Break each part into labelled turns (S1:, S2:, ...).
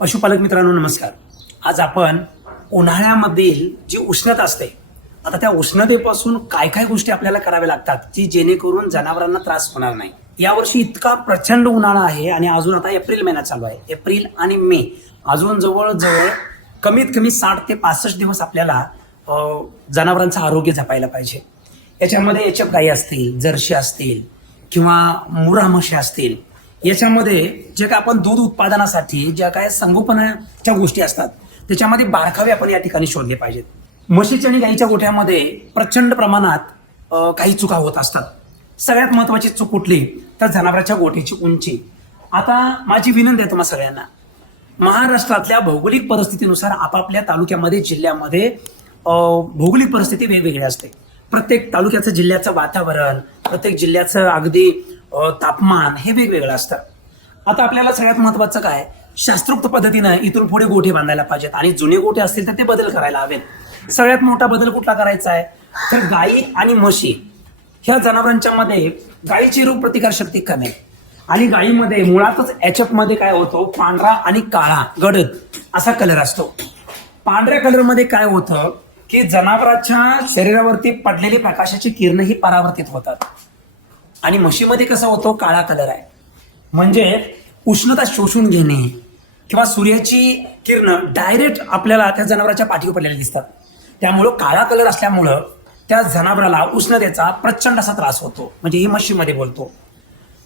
S1: पशुपालक मित्रांनो नमस्कार. आज आपण उन्हाळ्यामधील जी उष्णता असते आता त्या उष्णतेपासून काय काय गोष्टी आपल्याला कराव्या लागतात की जेणेकरून जनावरांना त्रास होणार नाही? यावर्षी इतका प्रचंड उन्हाळा आहे आणि अजून आता एप्रिल महिना चालू आहे. एप्रिल आणि मे अजून जवळजवळ कमीत कमी साठ ते पासष्ट दिवस आपल्याला जनावरांचं आरोग्य जपायला पाहिजे. याच्यामध्ये याच्या गाई असतील जर्शी असतील किंवा मुरा म्हशी असतील याच्यामध्ये जे काय आपण दूध उत्पादनासाठी ज्या काय संगोपनाच्या गोष्टी असतात त्याच्यामध्ये बारकावे आपण या ठिकाणी शोधले पाहिजेत. म्हशीच्या आणि गाईच्या गोठ्यामध्ये प्रचंड प्रमाणात काही चुका होत असतात. सगळ्यात महत्वाची चूक कुठली? तर जनावरांच्या गोठीची उंची. आता माझी विनंती आहे तुम्हाला सगळ्यांना. महाराष्ट्रातल्या भौगोलिक परिस्थितीनुसार आपापल्या तालुक्यामध्ये जिल्ह्यामध्ये भौगोलिक परिस्थिती वेगवेगळी असते. प्रत्येक तालुक्याचं जिल्ह्याचं वातावरण प्रत्येक जिल्ह्याचं अगदी तापमान हे वेगवेगळं असतं. आता आपल्याला सगळ्यात महत्वाचं काय? शास्त्रोक्त पद्धतीनं इथून पुढे गोठे बांधायला पाहिजेत आणि जुने गोठे असतील तर ते बदल करायला हवेत. सगळ्यात मोठा बदल कुठला करायचा आहे? तर गायी आणि म्हशी. ह्या जनावरांच्या मध्ये गायीची रोग प्रतिकार शक्ती कमी आणि गायीमध्ये मुळातच एचएफमध्ये काय होतो? पांढरा आणि काळा गडद असा कलर असतो. पांढऱ्या कलरमध्ये काय होतं? की जनावराच्या शरीरावरती पडलेली प्रकाशाची किरण ही परावर्तित होतात. आणि म्हशीमध्ये कसं होतो? काळा कलर आहे. म्हणजे उष्णता शोषून घेणे किंवा सूर्याची किरण डायरेक्ट आपल्याला त्या जनावराच्या पाठीवर पडलेल्या दिसतात. त्यामुळं काळा कलर असल्यामुळं त्या जनावराला उष्णतेचा प्रचंड असा त्रास होतो. म्हणजे ही म्हशीमध्ये बोलतो.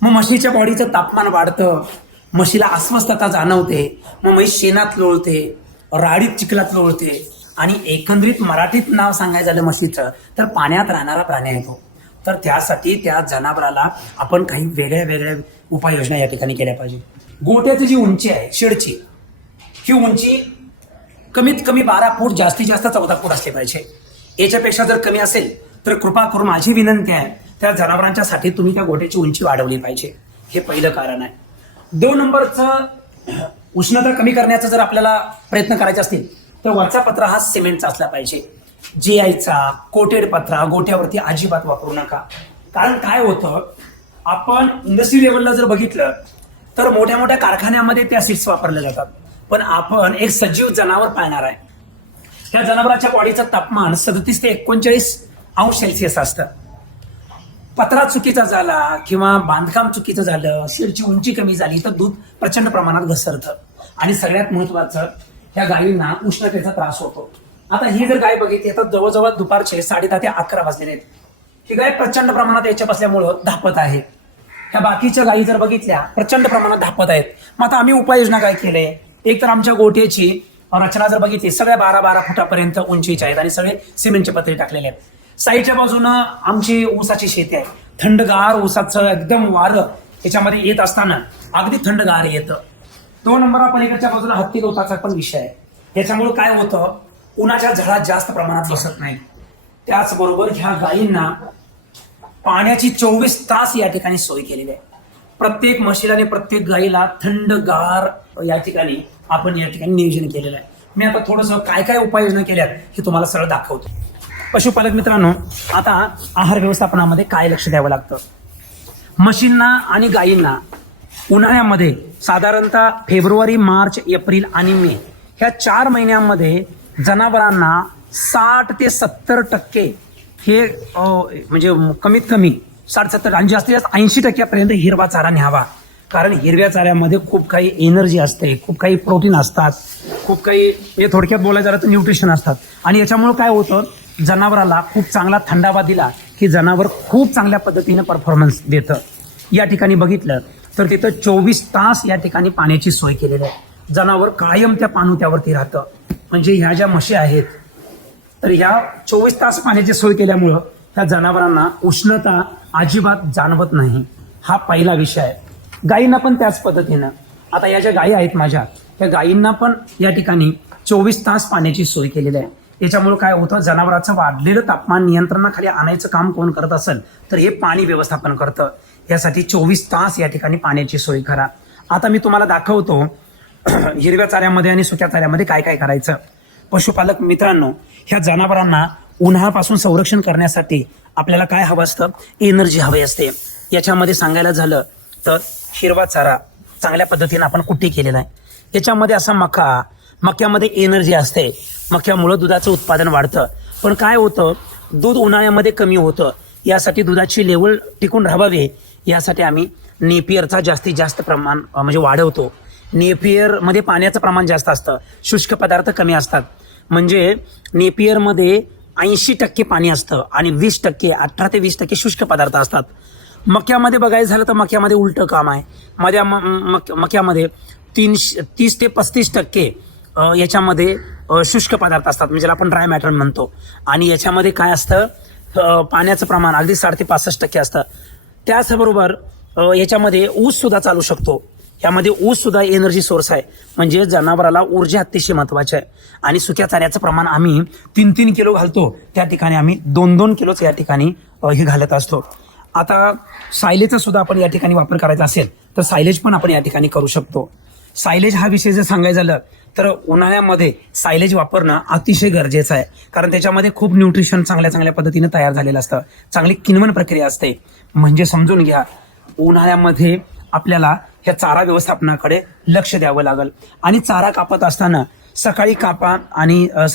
S1: मग म्हशीच्या बॉडीचं तापमान वाढतं. म्हशीला अस्वस्थता जाणवते. मग म्हशी शेणात लोळते. राडीत चिखलात लोळते. आणि एकंदरीत मराठीत नाव सांगायचं झालं म्हशीचं तर पाण्यात राहणारा प्राणी आहे तो. तर त्यासाठी त्या जनावराला आपण काही वेगळ्या वेगळ्या उपाययोजना या ठिकाणी केल्या पाहिजे. गोट्याची जी उंची आहे शेडची ही उंची कमीत कमी बारा फूट जास्तीत जास्त चौदा फूट असली पाहिजे. याच्यापेक्षा जर कमी असेल तर कृपा करून माझी विनंती आहे त्या जनावरांच्यासाठी तुम्ही त्या गोट्याची उंची वाढवली पाहिजे. हे पहिलं कारण आहे. दोन नंबरचं उष्णता कमी करण्याचा जर आपल्याला प्रयत्न करायचे असतील तर वरचा पत्रा हा सिमेंटचा असला पाहिजे. जीआयचा कोटेड पत्रा गोट्यावरती अजिबात वापरू नका. कारण काय होतं आपण इंडस्ट्री लेवलला जर बघितलं तर मोठ्या मोठ्या कारखान्यामध्ये त्या सीट्स वापरल्या जातात. पण आपण एक सजीव जनावर पाळणार आहे. त्या जनावराच्या बॉडीचं तापमान सदतीस ते एकोणचाळीस अंश सेल्सिअस असतं. पत्रा चुकीचा झाला किंवा बांधकाम चुकीचं झालं शेरची उंची कमी झाली तर दूध प्रचंड प्रमाणात घसरतं. आणि सगळ्यात महत्वाचं त्या गायींना उष्णतेचा त्रास होतो. आता ही जर गाय बघितली तर जवळजवळ दुपारचे साडे दहा ते अकरा वाजलेले आहेत. ही गाय प्रचंड प्रमाणात याच्या बसल्यामुळं धापत आहे. ह्या बाकीच्या गायी जर बघितल्या प्रचंड प्रमाणात धापत आहेत. मग आता आम्ही उपाययोजना काय केले? एक तर आमच्या गोठ्याची रचना जर बघितली सगळ्या बारा बारा फुटापर्यंत उंचीच्या आहेत आणि सगळे सिमेंटचे पत्रे टाकलेले आहेत. साईडच्या बाजूनं आमची ऊसाची शेती आहे. थंडगार ऊसाचं एकदम वारं याच्यामध्ये येत असताना अगदी थंडगार येतं. दोन नंबर पलीकडच्या बाजूला हत्ती गवताचा पण विषय आहे. याच्यामुळे काय होतं? उन्हाच्या झळा जास्त प्रमाणात बसत नाही. त्याचबरोबर ह्या गायींना पाण्याची चोवीस तास या ठिकाणी सोय केलेली आहे. प्रत्येक म्हशीला आणि प्रत्येक गायीला थंडगार या ठिकाणी आपण या ठिकाणी नियोजन केलेलं आहे. मी आता थोडस काय काय उपाययोजना केल्यात हे तुम्हाला सरळ दाखवतो. पशुपालक मित्रांनो आता आहार व्यवस्थापनामध्ये काय लक्ष द्यावं लागतं? म्हशींना आणि गायींना उन्हाळ्यामध्ये साधारणतः फेब्रुवारी मार्च एप्रिल आणि मे ह्या चार महिन्यांमध्ये जनावरांना साठ ते सत्तर टक्के हे म्हणजे कमीत कमी साठ सत्तर आणि जास्तीत जास्त ऐंशी टक्क्यापर्यंत हिरवा चारा न्यावा. कारण हिरव्या चाऱ्यामध्ये खूप काही एनर्जी असते खूप काही प्रोटीन असतात खूप काही हे थोडक्यात बोलायचं झालं तर न्यूट्रिशन असतात. आणि याच्यामुळं काय होतं जनावराला खूप चांगला थंडावा दिला की जनावर खूप चांगल्या पद्धतीने परफॉर्मन्स देतं. या ठिकाणी बघितलं तर तिथं चोवीस तास या ठिकाणी पाण्याची सोय केलेली आहे. जनावर कायम त्या पाणुत्यावरती राहतं. म्हणजे ह्या ज्या म्हशी आहेत तर ह्या चोवीस तास पाण्याची सोय केल्यामुळं ह्या जनावरांना उष्णता अजिबात जाणवत नाही. हा पहिला विषय आहे. गायींना पण त्याच पद्धतीनं. आता या ज्या गायी आहेत माझ्या त्या गायींना पण या ठिकाणी चोवीस तास पाण्याची सोय केलेली आहे. याच्यामुळे काय होतं जनावराचं वाढलेलं तापमान नियंत्रणाखाली आणायचं काम कोण करत असेल तर हे पाणी व्यवस्थापन करतं. यासाठी चोवीस तास या ठिकाणी पाण्याची सोय करा. आता मी तुम्हाला दाखवतो हिरव्या चाऱ्यामध्ये आणि सुक्या चाऱ्यामध्ये काय काय करायचं? पशुपालक मित्रांनो ह्या जनावरांना उन्हापासून संरक्षण करण्यासाठी आपल्याला काय हवं असतं? एनर्जी हवी असते. याच्यामध्ये सांगायला झालं तर हिरवा चारा चांगल्या पद्धतीने आपण कुट्टी केलेला आहे. याच्यामध्ये असा मका मक्यामध्ये एनर्जी असते. मक्यामुळं दुधाचं उत्पादन वाढतं. पण काय होतं? दूध उन्हाळ्यामध्ये कमी होतं. यासाठी दुधाची लेवल टिकून राहावी. यासाठी आम्ही नेपियरचा जास्तीत जास्त प्रमाण म्हणजे वाढवतो. नेपियरमध्ये पाण्याचं प्रमाण जास्त असतं. शुष्क पदार्थ कमी असतात. म्हणजे नेपियरमध्ये ऐंशी टक्के पाणी असतं आणि वीस टक्के अठरा ते वीस टक्के शुष्क पदार्थ असतात. मक्यामध्ये बघायचं झालं तर मक्यामध्ये उलटं काम आहे. मध्या म- मक मक्यामध्ये तीनशे तीस ते पस्तीस टक्के याच्यामध्ये शुष्क पदार्थ असतात. म्हणजे आपण ड्राय मॅटर म्हणतो. आणि याच्यामध्ये काय असतं? पाण्याचं प्रमाण अगदी साठ ते पासष्ट टक्के असतं. त्याचबरोबर याच्यामध्ये ऊस सुद्धा चालू शकतो. यामध्ये ऊस सुद्धा एनर्जी सोर्स आहे. म्हणजे जनावराला ऊर्जा अतिशय महत्वाची आहे. आणि सुक्या चाऱ्याचं प्रमाण आम्ही तीन तीन किलो घालतो. त्या ठिकाणी आम्ही दोन दोन किलोच या ठिकाणी हे घालत असतो. आता सायलेजचा सुद्धा आपण या ठिकाणी वापर करायचा असेल तर सायलेज पण आपण या ठिकाणी करू शकतो. सायलेज हा विषय जर सांगायचं झालं तर उन्हाळ्यामध्ये सायलेज वापरणं अतिशय गरजेचं आहे. कारण त्याच्यामध्ये खूप न्यूट्रिशन चांगल्या चांगल्या पद्धतीने तयार झालेलं असतं. चांगली किनवण प्रक्रिया असते. म्हणजे समजून घ्या उन्हाळ्यामध्ये आपल्याला ह्या चारा व्यवस्थापनाकडे लक्ष द्यावं लागेल. आणि चारा कापत असताना सकाळी कापा आणि अ,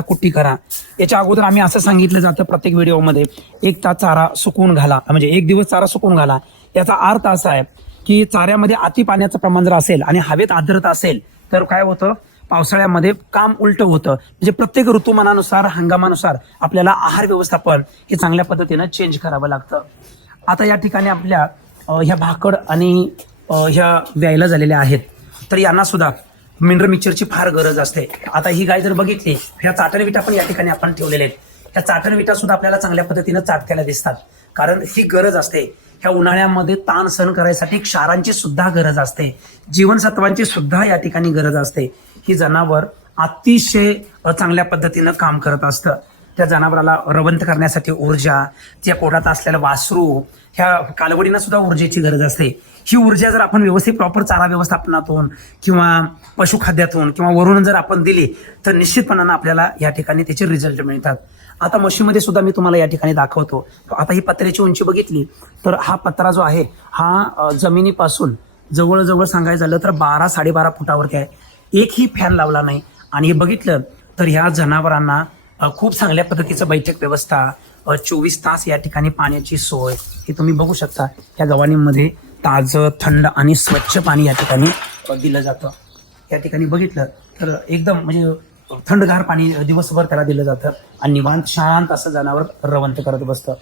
S1: कुट्टी करा. याच्या अगोदर आम्ही असं सांगितलं जातं प्रत्येक व्हिडिओमध्ये एक तास चारा सुकवून घाला. म्हणजे एक दिवस चारा सुकवून घाला. याचा अर्थ असा आहे की चाऱ्यामध्ये अति पाण्याचं प्रमाण जर असेल आणि हवेत आर्द्रता असेल तर काय होतं? पावसाळ्यामध्ये काम उलट होतं. म्हणजे प्रत्येक ऋतुमानानुसार हंगामानुसार आपल्याला आहार व्यवस्थापन हे चांगल्या पद्धतीनं चेंज करावं लागतं. आता या ठिकाणी आपल्या ह्या भाकड आणि ह्या व्यायला झालेल्या आहेत. तर यांना सुद्धा मिनरल मिक्सरची फार गरज असते. आता ही गाय जर बघितली ह्या चाटण विटा पण या ठिकाणी आपण ठेवलेल्या आहेत. ह्या चाटण विटा सुद्धा आपल्याला चांगल्या पद्धतीनं चाटक्याला दिसतात. कारण ही गरज असते. ह्या उन्हाळ्यामध्ये ताण सहन करायसाठी क्षारांची सुद्धा गरज असते. जीवनसत्वांची सुद्धा या ठिकाणी गरज असते. ही जनावर अतिशय चांगल्या पद्धतीनं काम करत असतं. त्या जनावराला रवंत करण्यासाठी ऊर्जा त्या पोटात असलेलं वासरू ह्या कालवडींना सुद्धा ऊर्जेची गरज असते. ही ऊर्जा जर आपण व्यवस्थित प्रॉपर चारा व्यवस्थापनातून किंवा पशुखाद्यातून किंवा वरून जर आपण दिली तर निश्चितपणानं आपल्याला या ठिकाणी त्याचे रिझल्ट मिळतात. आता म्हशीमध्ये सुद्धा मी तुम्हाला या ठिकाणी दाखवतो. आता ही पत्र्याची उंची बघितली तर हा पत्रा जो आहे हा जमिनीपासून जवळजवळ सांगायचं झालं तर बारा साडेबारा फुटावरती आहे. एकही फॅन लावला नाही. आणि हे बघितलं तर ह्या जनावरांना खूप चांगल्या पद्धतीचं बैठक व्यवस्था चोवीस तास या ठिकाणी पाण्याची सोय हे तुम्ही बघू शकता. या गवाणीमध्ये ताजं थंड आणि स्वच्छ पाणी या ठिकाणी दिलं जातं. या ठिकाणी बघितलं तर एकदम म्हणजे थंडगार पाणी दिवसभर त्याला दिलं जातं आणि निवांत शांत असं जनावर रवंत करत बसतं.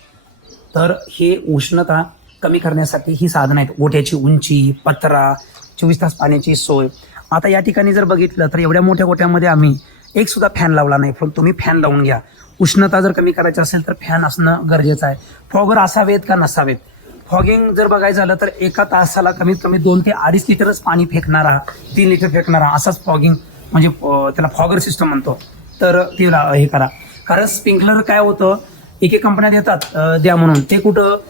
S1: तर हे उष्णता कमी करण्यासाठी ही साधनं आहेत. ओट्याची उंची पत्रा चोवीस तास पाण्याची सोय. आता या ठिकाणी जर बघितलं तर एवढ्या मोठ्या गोट्यामध्ये आम्ही एक सुद्धा फॅन लावला नाही. पण तुम्ही फॅन लावून घ्या. उष्णता जर कमी करायची असेल तर फॅन असणं गरजेचं आहे. फॉगर असावेत का नसावेत? फॉगिंग जर बघायचं झालं तर एका तासाला कमीत कमी दोन ते अडीच लिटरच पाणी फेकणारा तीन लिटर फेकणारा असाच फॉगिंग म्हणजे त्याला फॉगर सिस्टम म्हणतो. तर ते ला- हे करा. कारण स्प्रिंकलर काय होतं? एक एक कंपन्या देतात द्या म्हणून. ते कुठं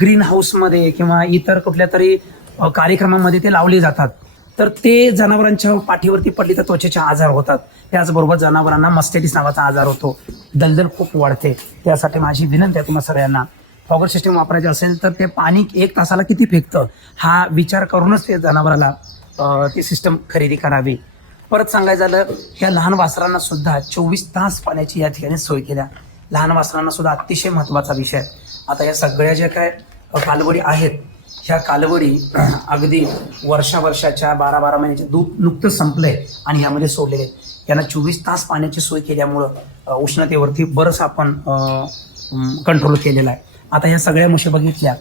S1: ग्रीन हाऊसमध्ये किंवा इतर कुठल्या तरी कार्यक्रमामध्ये ते लावले जातात. तर ते जनावरांच्या पाठीवरती पडली तर त्वचेचे आजार होतात. त्याचबरोबर जनावरांना मस्टेटिस नावाचा आजार होतो. दलदल खूप वाढते. त्यासाठी माझी विनंती आहे तुम्हाला सगळ्यांना. फॉगर सिस्टम वापरायचे असेल तर ते पाणी एक तासाला किती फेकतं? हा विचार करूनच ते जनावराला ती सिस्टम खरेदी करावी. परत सांगायचं झालं ह्या लहान वासरांना सुद्धा चोवीस तास पाण्याची या ठिकाणी सोय केल्या. लहान वासरांना सुद्धा अतिशय महत्त्वाचा विषय आता या सगळ्या ज्या काय कालवडी आहेत ह्या कालवडी अगदी वर्षा वर्षाच्या बारा बारा महिन्याचे दूध नुकतंच संपलंय आणि ह्यामध्ये सोडलेले आहेत. यांना चोवीस तास पाण्याची सोय केल्यामुळं उष्णतेवरती बरंच आपण कंट्रोल केलेला आहे. आता ह्या सगळ्या म्हशी बघितल्या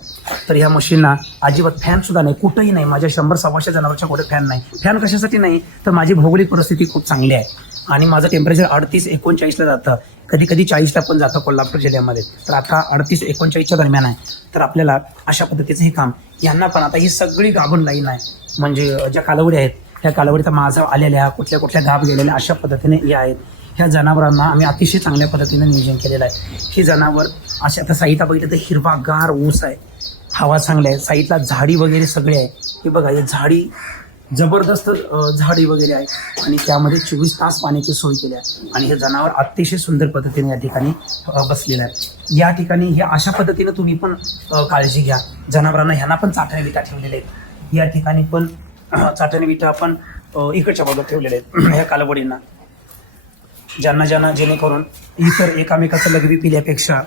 S1: तर ह्या म्हशींना अजिबात फॅन सुद्धा नाही कुठंही नाही. माझ्या शंभर सव्वाशे जनावरच्या कुठे फॅन नाही. फॅन कशासाठी नाही? तर माझी भौगोलिक परिस्थिती खूप चांगली आहे. आणि माझं टेम्परेचर अडतीस एकोणचाळीसला जातं. कधी कधी चाळीसला पण जातं कोल्हापूर जिल्ह्यामध्ये. तर आता अडतीस एकोणचाळीसच्या दरम्यान आहे. तर आपल्याला अशा पद्धतीचं हे काम. यांना पण आता ही सगळी गाभण लाईन आहे. म्हणजे ज्या कालावडी आहेत त्या कालावडीत माझा आलेल्या कुठल्या कुठल्या गाभ गेलेल्या अशा पद्धतीने या आहेत. ह्या जनावरांना आम्ही अतिशय चांगल्या पद्धतीने नियोजन केलेलं आहे. हे जनावर अशा आता साईटला बघितलं तर हिरवागार ऊस आहे. हवा चांगली आहे. साईटला झाडी वगैरे सगळे आहे. हे बघा हे झाडी जबरदस्त झाडी वगैरे आहे. आणि त्यामध्ये चोवीस तास पाण्याची सोय केली आहे. आणि हे जनावर अतिशय सुंदर पद्धतीने या ठिकाणी बसलेलं आहे. या ठिकाणी हे अशा पद्धतीनं तुम्ही पण काळजी घ्या. जनावरांना ह्यांना पण चाटण्या विटा ठेवलेल्या आहेत. या ठिकाणी पण चाटण्या विटा आपण इकडच्या बाजूला ठेवलेल्या आहेत. ह्या कालवडींना. ज्यांना ज्यांना जेणेकरून इतर एकामेकाचं लघवी पिल्यापेक्षा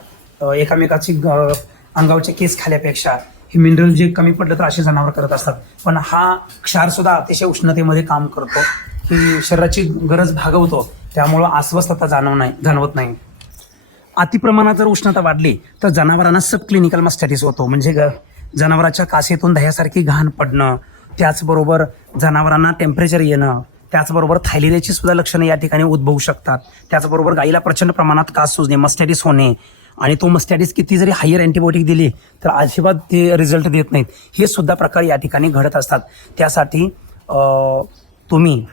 S1: एकामेकाची ग- अंगावरचे केस खाल्यापेक्षा हे मिनरल जे कमी पडलं तर असे जनावर करत असतात. पण हा क्षार सुद्धा अतिशय उष्णतेमध्ये काम करतो. की शरीराची गरज भागवतो. त्यामुळं अस्वस्थता जाणव नाही जाणवत नाही. अतिप्रमाणात जर उष्णता वाढली तर जनावरांना सब क्लिनिकल मस्टॅटिस होतो. म्हणजे ग- जनावराच्या कासेतून दह्यासारखी घाण पडणं त्याचबरोबर जनावरांना टेम्परेचर येणं त्याचबरोबर थायलेरियाची सुद्धा लक्षणं या ठिकाणी उद्भवू शकतात. त्याचबरोबर गाईला प्रचंड प्रमाणात कास सुजणे मस्टॅटिस होणे आणि तो मस्टॅटिस किती जरी हायर अँटीबायोटिक दिली तर अजिबात ते रिझल्ट देत नाहीत. हे सुद्धा प्रकार या ठिकाणी घडत असतात. त्यासाठी तुम्ही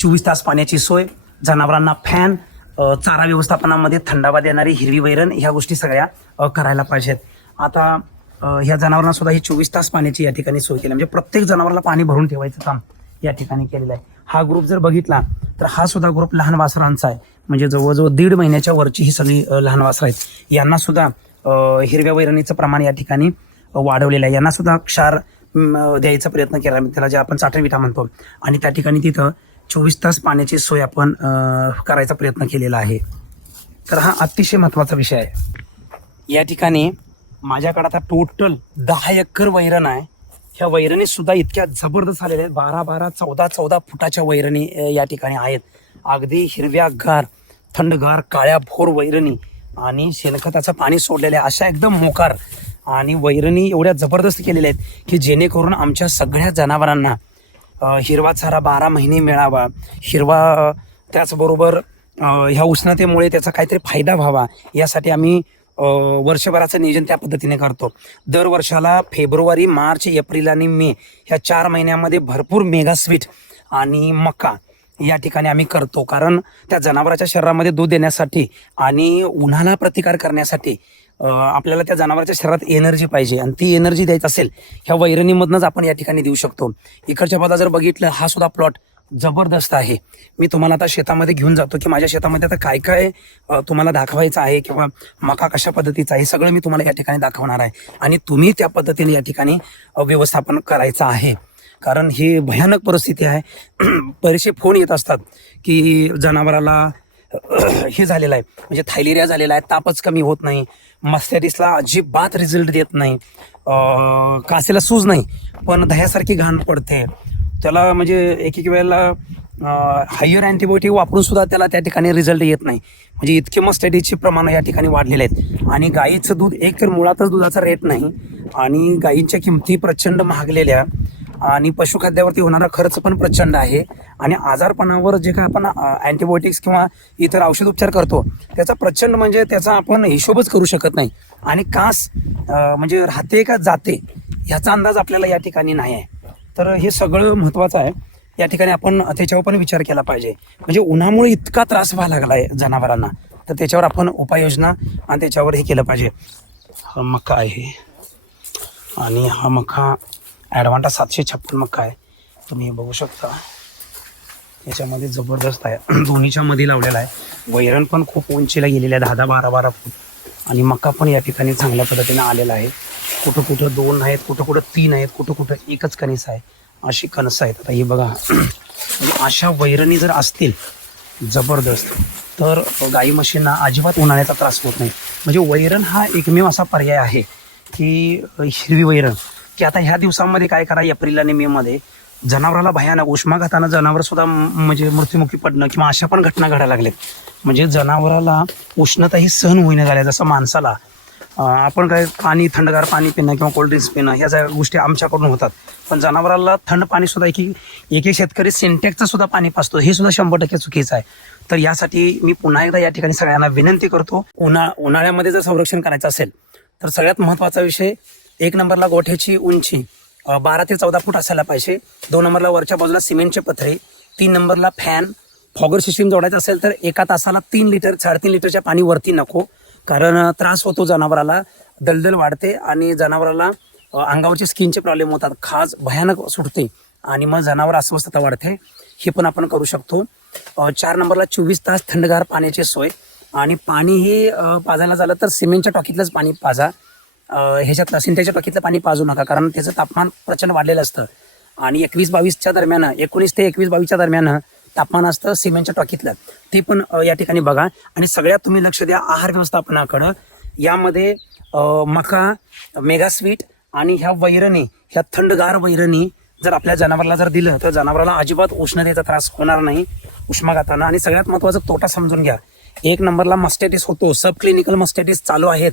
S1: चोवीस तास पाण्याची सोय जनावरांना फॅन चारा व्यवस्थापनामध्ये थंडावा देणारी हिरवी वैरण ह्या गोष्टी सगळ्या करायला पाहिजेत. आता ह्या जनावरांना सुद्धा ही चोवीस तास पाण्याची या ठिकाणी सोय केली. म्हणजे प्रत्येक जनावराला पाणी भरून ठेवायचं काम या ठिकाणी केलेलं आहे. हा ग्रुप जर बघितला तर हा सुद्धा ग्रुप लहान वासरांचा आहे. म्हणजे जवळजवळ दीड महिन्याच्या वरची ही सगळी लहान वासरं आहेत. यांना सुद्धा हिरव्या वैरणीचं प्रमाण या ठिकाणी वाढवलेलं आहे. यांना सुद्धा क्षार द्यायचा प्रयत्न केला त्याला जे आपण चाटणविटा म्हणतो. आणि त्या ठिकाणी तिथं चोवीस तास पाण्याची सोय आपण करायचा प्रयत्न केलेला आहे. तर हा अतिशय महत्त्वाचा विषय आहे. या ठिकाणी माझ्याकडे आता टोटल दहा एकर वैरण आहे. ह्या वैरणी सुद्धा इतक्या जबरदस्त आलेल्या आहेत. बारा बारा चौदा चौदा फुटाच्या वैरणी या ठिकाणी आहेत. अगदी हिरव्या गार थंडगार काळ्या भोर वैरणी आणि शेणखताचं पाणी सोडलेलं आहे. अशा एकदम मोकार आणि वैरणी एवढ्या जबरदस्त केलेल्या आहेत की जेणेकरून आमच्या सगळ्या जनावरांना हिरवा चारा बारा महिने मिळावा. हिरवा त्याचबरोबर ह्या उष्णतेमुळे त्याचा काहीतरी फायदा व्हावा. यासाठी आम्ही वर्षभराचं नियोजन त्या पद्धतीने करतो. दर वर्षाला फेब्रुवारी मार्च एप्रिल आणि मे ह्या चार महिन्यामध्ये भरपूर मेगा स्वीट आणि मका या ठिकाणी आम्ही करतो. कारण त्या जनावराच्या शरीरामध्ये दूध देण्यासाठी आणि उन्हाला प्रतिकार करण्यासाठी आपल्याला त्या जनावराच्या शरीरात एनर्जी पाहिजे आणि ती एनर्जी द्यायची असेल ह्या वैरणीमधनंच आपण या ठिकाणी देऊ शकतो. इकडच्या बाजूला जर बघितलं हा सुद्धा प्लॉट जबरदस्त आहे. मी तुम्हाला आता शेतामध्ये घेऊन जातो की माझ्या शेतामध्ये आता काय काय तुम्हाला दाखवायचं आहे किंवा मका कशा पद्धतीचा आहे हे सगळं मी तुम्हाला या ठिकाणी दाखवणार आहे. आणि तुम्ही त्या पद्धतीने या ठिकाणी व्यवस्थापन करायचं आहे. कारण ही भयानक परिस्थिती आहे. बरेचसे फोन येत असतात की जनावराला हे झालेलं आहे. म्हणजे थायलेरिया झालेला आहे. तापच कमी होत नाही. मस्टॅटिसला अजिबात रिझल्ट देत नाही. कासेला सूज नाही. पण दह्यासारखी घाण पडते. त्याला म्हणजे एक एक वेळेला हायर अँटीबायोटिक वापरून सुद्धा त्याला त्या ठिकाणी रिझल्ट येत नाही. म्हणजे इतके मस्टॅटिसचे प्रमाण या ठिकाणी वाढलेले आहेत. आणि गाईचं दूध एक तर मुळातच दुधाचा रेट नाही आणि गाईंच्या किमती प्रचंड महागलेल्या आणि पशुखाद्यावरती होणारा खर्च पण प्रचंड आहे. आणि आजारपणावर जे काय आपण अँटीबायोटिक्स किंवा इतर औषध उपचार करतो त्याचा प्रचंड म्हणजे त्याचा आपण हिशोबच करू शकत नाही. आणि कास म्हणजे राहते का जाते ह्याचा अंदाज आपल्याला या ठिकाणी नाही आहे. तर हे सगळं महत्त्वाचं आहे. या ठिकाणी आपण त्याच्यावर पण विचार केला पाहिजे. म्हणजे उन्हामुळे इतका त्रास व्हायला लागला आहे जनावरांना. तर त्याच्यावर आपण उपाययोजना आणि त्याच्यावर हे केलं पाहिजे. हा मका आहे. आणि हा मका ॲडवांटा सातशे छप्पन मका आहे. तुम्ही बघू शकता. याच्यामध्ये जबरदस्त आहे. दोन्हीच्या मध्ये लावलेला आहे. वैरण पण खूप उंचीला गेलेलं आहे. दहा दहा बारा बारा फूट. आणि मका पण या ठिकाणी चांगल्या पद्धतीने आलेला आहे. कुठं कुठं दोन आहेत कुठं कुठं तीन आहेत कुठं कुठं एकच कणीस आहे अशी कणसं आहेत. आता हे बघा अशा वैरणी जर असतील जबरदस्त तर गाई म्हशींना अजिबात उन्हाळ्याचा त्रास होत नाही. म्हणजे वैरण हा एकमेव असा पर्याय आहे की हिरवी वैरण. की आता ह्या दिवसांमध्ये काय करा एप्रिल आणि मे मध्ये जनावराला भयानक उष्माघातानं जनावर सुद्धा म्हणजे मृत्युमुखी पडणं किंवा अशा पण घटना घडायला लागल्यात म्हणजे जनावराला उष्णता ही सहन होईना झाल्या जसं माणसाला. आपण काय पाणी थंडगार पाणी पिणं किंवा कोल्ड्रिंक्स पिणं ह्या सगळ्या गोष्टी आमच्याकडून होतात. पण जनावराला थंड पाणी सुद्धा एक एक एक शेतकरी सिंटेक्सचं सुद्धा पाणी पाचतो हे सुद्धा शंभर टक्के चुकीचं आहे. तर यासाठी मी पुन्हा एकदा या ठिकाणी सगळ्यांना विनंती करतो उन्हा उन्हाळ्यामध्ये जर संरक्षण करायचं असेल तर सगळ्यात महत्त्वाचा विषय एक नंबरला गोठ्याची उंची. बारा ते चौदा फूट असायला पाहिजे. दोन नंबरला वरच्या बाजूला सिमेंटचे पत्रे तीन नंबरला फॅन फॉगर सिस्टीम जोडायचं असेल तर एका तासाला तीन लिटर साडेतीन लिटरच्या पाणी वरती नको. कारण त्रास होतो जनावराला दलदल वाढते आणि जनावराला अंगावरचे स्किनचे प्रॉब्लेम होतात. खाज भयानक सुटते आणि मग जनावर अस्वस्थता वाढते. हे पण आपण करू शकतो. चार नंबरला चोवीस तास थंडगार पाण्याची सोय आणि पाणी हे पाजायला झालं तर सिमेंटच्या टॉकीतलंच पाणी पाजा. अं, ह्याच्यात सिंटेच्या टॉकीतलं पाणी पाजू नका कारण त्याचं तापमान प्रचंड वाढलेलं असतं. आणि एकवीस बावीसच्या दरम्यान एकोणीस ते एकवीस बावीसच्या दरम्यान तापमान असतं सिमेंटच्या टाकीतलं. ते पण या ठिकाणी बघा. आणि सगळ्यात तुम्ही लक्ष द्या आहार व्यवस्थापनाकडं. यामध्ये मका मेगा स्वीट आणि ह्या वैरणी ह्या थंडगार वैरणी जर आपल्या जनावराला जर दिलं तर जनावराला अजिबात उष्णतेचा त्रास होणार नाही उष्माघातानं आणि सगळ्यात महत्त्वाचा तोटा समजून घ्या. एक नंबरला मस्टॅटिस होतो. सब क्लिनिकल मस्टॅटिस चालू आहेत.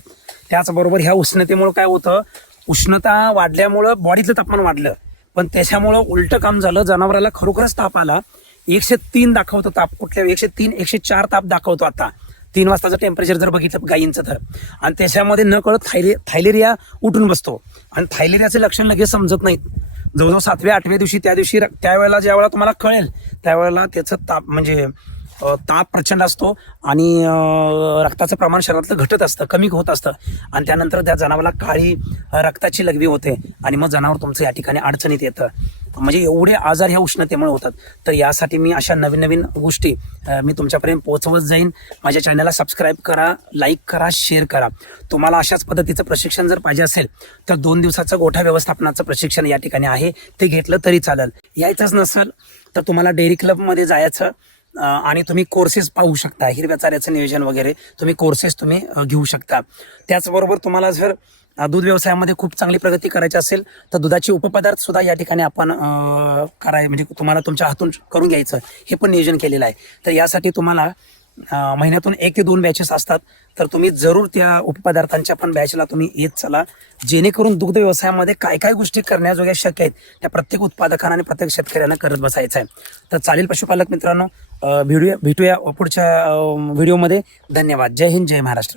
S1: त्याचबरोबर ह्या उष्णतेमुळे काय होतं? उष्णता वाढल्यामुळं बॉडीचं तापमान वाढलं. पण त्याच्यामुळं उलटं काम झालं जनावराला खरोखरच ताप आला. एकशे तीन दाखवतो ताप कुठल्या? एकशे तीन एकशे चार ताप दाखवतो आता. तीन वाजताचं टेम्परेचर जर बघितलं गायींचं तर. आणि त्याच्यामध्ये न कळत थायले थायलेरिया उठून बसतो. आणि थायलेरियाचे लक्षण लगेच समजत नाहीत. जवळजवळ सातव्या आठव्या दिवशी त्या दिवशी त्यावेळेला ज्या वेळेला तुम्हाला कळेल त्यावेळेला त्याचं ताप म्हणजे ताप प्रचंड असतो आणि रक्ताचं प्रमाण शरीरातलं घटत असतं कमी होत असतं. आणि त्यानंतर त्या जनावराला काळी रक्ताची लघवी होते आणि मग जनावर तुमचं या ठिकाणी अडचणीत येतं. म्हणजे एवढे आजार ह्या उष्णतेमुळे होतात. तर यासाठी मी अशा नवीन नवीन गोष्टी मी तुमच्यापर्यंत पोहोचवत जाईन. माझ्या चॅनलला सबस्क्राईब करा लाईक करा शेअर करा. तुम्हाला अशाच पद्धतीचं प्रशिक्षण जर पाहिजे असेल तर दोन दिवसाचं गोठा व्यवस्थापनाचं प्रशिक्षण या ठिकाणी आहे. ते घेतलं तरी चालेल. यायचंच नसेल तर तुम्हाला डेअरी क्लबमध्ये जायचं. आणि तुम्ही कोर्सेस पाहू शकता. हिरव्या चाऱ्याचं नियोजन वगैरे तुम्ही कोर्सेस तुम्ही घेऊ शकता. त्याचबरोबर तुम्हाला जर दूध व्यवसायामध्ये खूप चांगली प्रगती करायची असेल तर दुधाचे उपपदार्थ सुद्धा या ठिकाणी आपण कराय म्हणजे तुम्हाला तुमच्या हातून करून घ्यायचं. हे पण नियोजन केलेलं आहे. तर यासाठी तुम्हाला महिन्यातून एक ते दोन बॅचेस असतात. तर तुम्ही जरूर त्या उपपदार्थांच्या पण बॅचला तुम्ही येत चला. जेणेकरून दुग्ध व्यवसायामध्ये काय काय गोष्टी करण्याजोग्या शक्य आहेत त्या प्रत्येक उत्पादकांना आणि प्रत्येक शेतकऱ्यांना करत बसायचं आहे. तर चालेल पशुपालक मित्रांनो भेटूया भेटूया पुढच्या व्हिडिओमध्ये. धन्यवाद. जय हिंद जय महाराष्ट्र.